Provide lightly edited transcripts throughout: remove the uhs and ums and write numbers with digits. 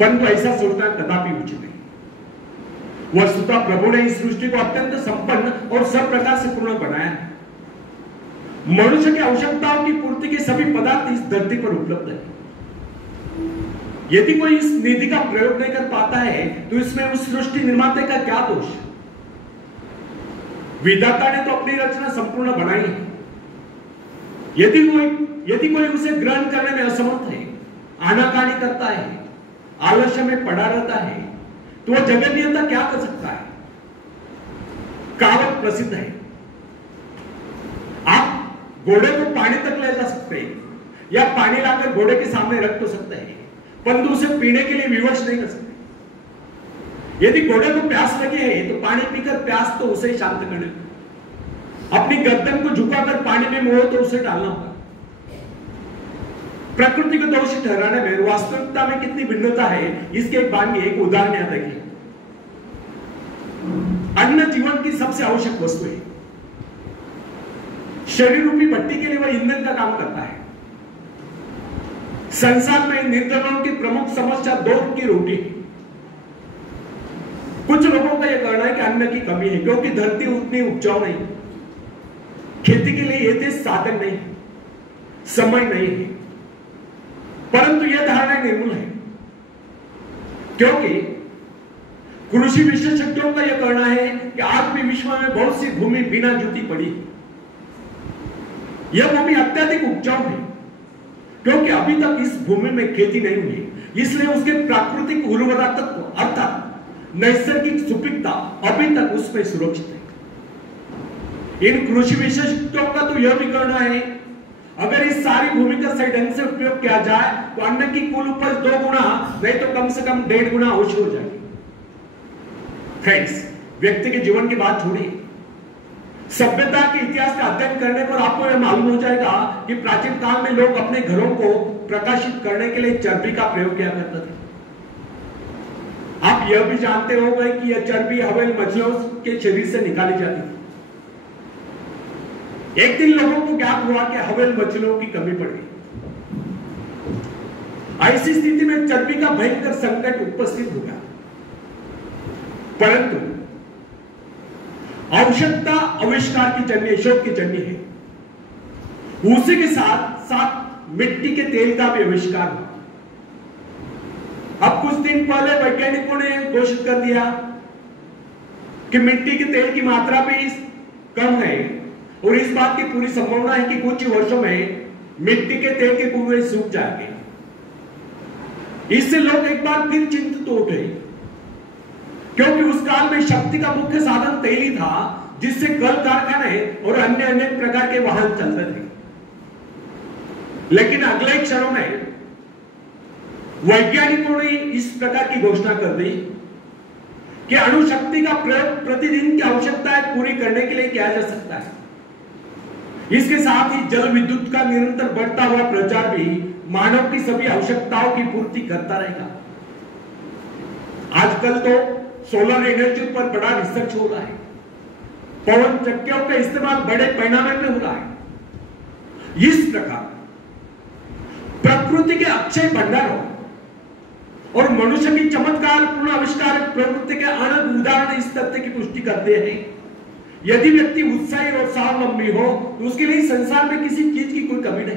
परंतु ऐसा सोचना कदापि उचित नहीं। वस्तुतः प्रभु ने इस सृष्टि को अत्यंत संपन्न और सब प्रकार से पूर्ण बनाया है। मनुष्य की आवश्यकताओं की पूर्ति के सभी पदार्थ इस धरती पर उपलब्ध है। यदि कोई इस निधि का प्रयोग नहीं कर पाता है तो इसमें उस सृष्टि निर्माता का क्या दोष? विधाता ने तो अपनी रचना संपूर्ण बनाई है। यदि कोई उसे ग्रहण करने में असमर्थ है, आनाकानी करता है, आलस्य में पड़ा रहता है, तो वह जगत नियंता क्या कर सकता है? कहावत प्रसिद्ध है, आप घोड़े को पानी तक ले जा सकते हैं या पानी लाकर घोड़े के सामने रख तो सकते हैं, परंतु उसे पीने के लिए विवश नहीं कर सकते। यदि घोड़े को प्यास लगी है तो पानी पीकर प्यास तो उसे शांत करने, अपनी गर्दन को झुकाकर पानी में मोह तो उसे डालना होगा। प्रकृति को दोषी ठहराने में वास्तविकता में कितनी भिन्नता है, इसके एक उदाहरण याद रखिए। अन्न जीवन की सबसे आवश्यक वस्तु है। शरीर रूपी भट्टी के लिए वह ईंधन का काम करता है। संसार में निर्धनों की प्रमुख समस्या 2 की रोटी है। कुछ लोगों का यह कहना है कि अन्न की कमी है क्योंकि धरती उतनी उपजाऊ नहीं, खेती के लिए ये साधन नहीं, समय नहीं है। परंतु यह धारणा निर्मूल है क्योंकि कृषि विशेषज्ञों का यह कहना है कि आज भी विश्व में बहुत सी भूमि बिना जुती पड़ी। यह भूमि अत्यधिक उपजाऊ है क्योंकि अभी तक इस भूमि में खेती नहीं हुई, इसलिए उसके प्राकृतिक उर्वरा तत्व अर्थात नैसर्गिक सुपीकता अभी तक उसमें सुरक्षित है। इन कृषि विशेषज्ञों का तो यह भी कहना है अगर इस सारी भूमि का सही ढंग से उपयोग किया जाए तो अन्न की कुल उपज 2 गुना नहीं तो कम से कम 1.5 गुना अवश्य हो जाएगी। फ्रेंड्स, व्यक्ति के जीवन की बात छोड़िए, सभ्यता के इतिहास का अध्ययन करने पर आपको यह मालूम हो जाएगा कि प्राचीन काल में लोग अपने घरों को प्रकाशित करने के लिए चर्बी का प्रयोग किया करते थे। आप यह भी जानते होंगे कि यह चर्बी हवेल मछलियों के शरीर से निकाली जाती थी। एक दिन लोगों को ज्ञात हुआ कि हवेल मछलियों की कमी पड़ गई। ऐसी स्थिति में चर्बी का भयंकर संकट उपस्थित हो गया। परंतु आवश्यकता आविष्कार की जननी, शोध की जननी है। उसी के साथ साथ मिट्टी के तेल का भी आविष्कार हुआ। अब कुछ दिन पहले वैज्ञानिकों ने घोषित कर दिया कि मिट्टी के तेल की मात्रा भी कम है और इस बात की पूरी संभावना है कि कुछ ही वर्षों में मिट्टी के तेल के कुएं सूख जाएंगे। इससे लोग एक बार फिर चिंतित हो उठे क्योंकि उस काल में शक्ति का मुख्य साधन तेल ही था जिससे कल कारखाने और अन्य अनेक प्रकार के वाहन चलते थे। लेकिन अगले क्षणों में वैज्ञानिकों ने इस प्रकार की घोषणा कर दी कि अणुशक्ति का प्रयोग प्रतिदिन की आवश्यकताएं पूरी करने के लिए किया जा सकता है। इसके साथ ही जल विद्युत का निरंतर बढ़ता हुआ प्रचार भी मानव की सभी आवश्यकताओं की पूर्ति करता रहेगा। आजकल तो सोलर एनर्जी पर बड़ा रिसर्च हो रहा है। पवन चक्कियों का इस्तेमाल बड़े पैमाने में हो रहा है। इस प्रकार प्रकृति के अक्षय भंडारों और मनुष्य की चमत्कार पूर्ण आविष्कार प्रवृत्ति के अनेक उदाहरण इस तथ्य की पुष्टि करते हैं। यदि व्यक्ति उत्साही और स्वावलंबी हो तो उसके लिए संसार में किसी चीज की कोई कमी नहीं।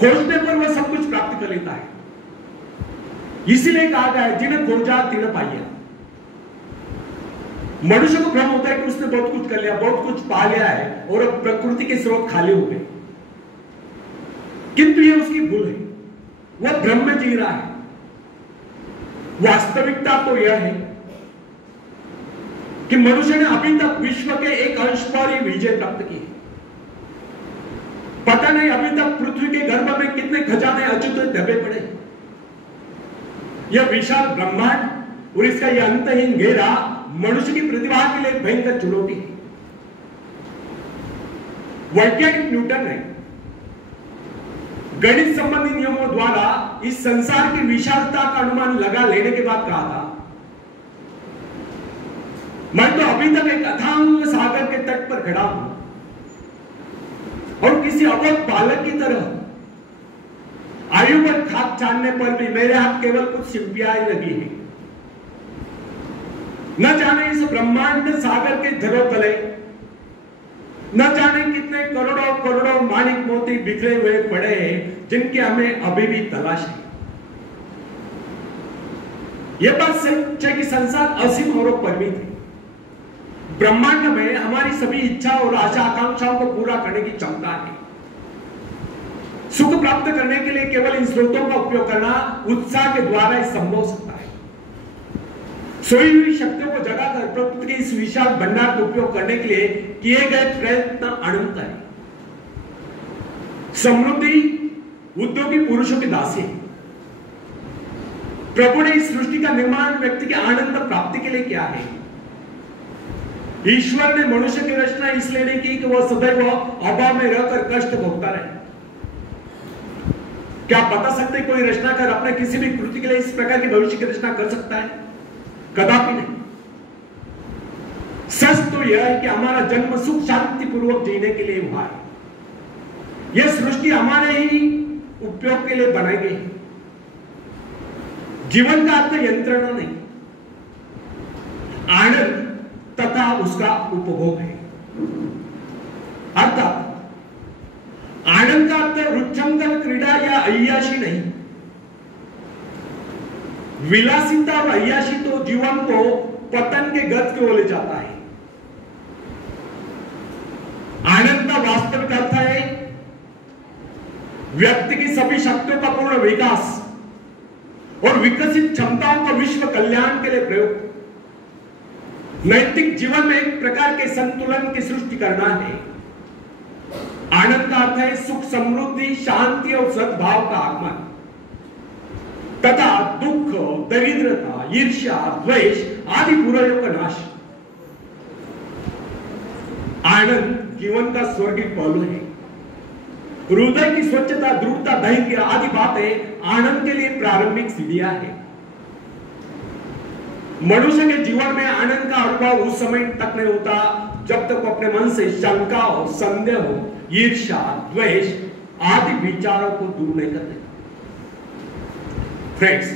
खोजने पर वह सब कुछ प्राप्त कर लेता है। इसीलिए कहा गया है जिन्हें खोजा तिन्हें पाया। मनुष्य को भ्रम होता है कि उसने बहुत कुछ कर लिया, बहुत कुछ पा लिया है और अब प्रकृति के स्रोत खाली हो गए, किंतु यह उसकी भूल है। वह भ्रम में जी रहा है। वास्तविकता तो यह है कि मनुष्य ने अभी तक विश्व के एक अंश पर ही विजय प्राप्त की। पता नहीं अभी तक पृथ्वी के गर्भ में कितने खजाने अछूते दबे पड़े। यह विशाल ब्रह्मांड और इसका यह अंतहीन घेरा मनुष्य की प्रतिभा के लिए भयंकर चुनौती है। वैज्ञानिक न्यूटन ने गणित संबंधी नियमों द्वारा इस संसार की विशालता का अनुमान लगा लेने के बाद कहा था, मैं तो अभी तक एक अथांग सागर के तट पर खड़ा हूं और किसी अबोध बालक की तरह आयु पर खाक छानने पर भी मेरे हाथ केवल कुछ सिंपियाएं लगी है। न जाने इस ब्रह्मांड सागर के धरोतले न जाने कितने करोड़ों करोड़ों माणिक मोती बिखरे हुए पड़े हैं, जिनके हमें अभी भी तलाश है। यह बात सच है कि संसार असीम और परिमित है। ब्रह्मांड में हमारी सभी इच्छा और आशा आकांक्षाओं को पूरा करने की क्षमता है। सुख प्राप्त करने के लिए केवल इन स्रोतों का उपयोग करना उत्साह के द्वारा ही संभव हो सकता है। सोई हुई शक्तियों को जगाकर प्रकृति के इस विशाल भंडार का उपयोग करने के लिए किए गए प्रयत्न अनंत है। समृद्धि उद्योगी पुरुषों की दासी है। प्रभु ने इस सृष्टि का निर्माण व्यक्ति के आनंद प्राप्ति के लिए किया है। ईश्वर ने मनुष्य की रचना इसलिए नहीं की कि वह सदैव अभाव में रहकर कष्ट भोगता रहे। क्या आप बता सकते कोई रचनाकार अपने किसी भी कृति के लिए इस प्रकार की भविष्य की रचना कर सकता है? कदापि नहीं। सच तो यह है कि हमारा जन्म सुख शांति पूर्वक जीने के लिए हुआ है। यह सृष्टि हमारे ही उपयोग के लिए बनाई गई है। जीवन का अर्थ यंत्रणा नहीं, आनंद तथा उसका उपभोग है। अर्थात आनंद का अर्थ रुच्चंकन क्रीड़ा या अय्याशी नहीं। विलासिता और अय्याशी तो जीवन को पतन के गत की ओर ले जाता है। आनंद का वास्तविक अर्थ है व्यक्ति की सभी शक्तियों का पूर्ण विकास और विकसित क्षमताओं का विश्व कल्याण के लिए प्रयोग। नैतिक जीवन में एक प्रकार के संतुलन की सृष्टि करना है। आनंद का अर्थ है सुख समृद्धि शांति और सद्भाव का आगमन तथा दुख दरिद्रता ईर्ष्या द्वेष आदि बुराइयों का नाश। आनंद जीवन का स्वर्गीय पहलू है। हृदय की स्वच्छता दृढ़ता धैर्य आदि बातें आनंद के लिए प्रारंभिक सीढ़ियां हैं। मनुष्य के जीवन में आनंद का अनुभव उस समय तक नहीं होता जब तक वो अपने मन से शंका हो संदेह हो ईर्ष्या द्वेष आदि विचारों को दूर नहीं करते। फ्रेंड्स,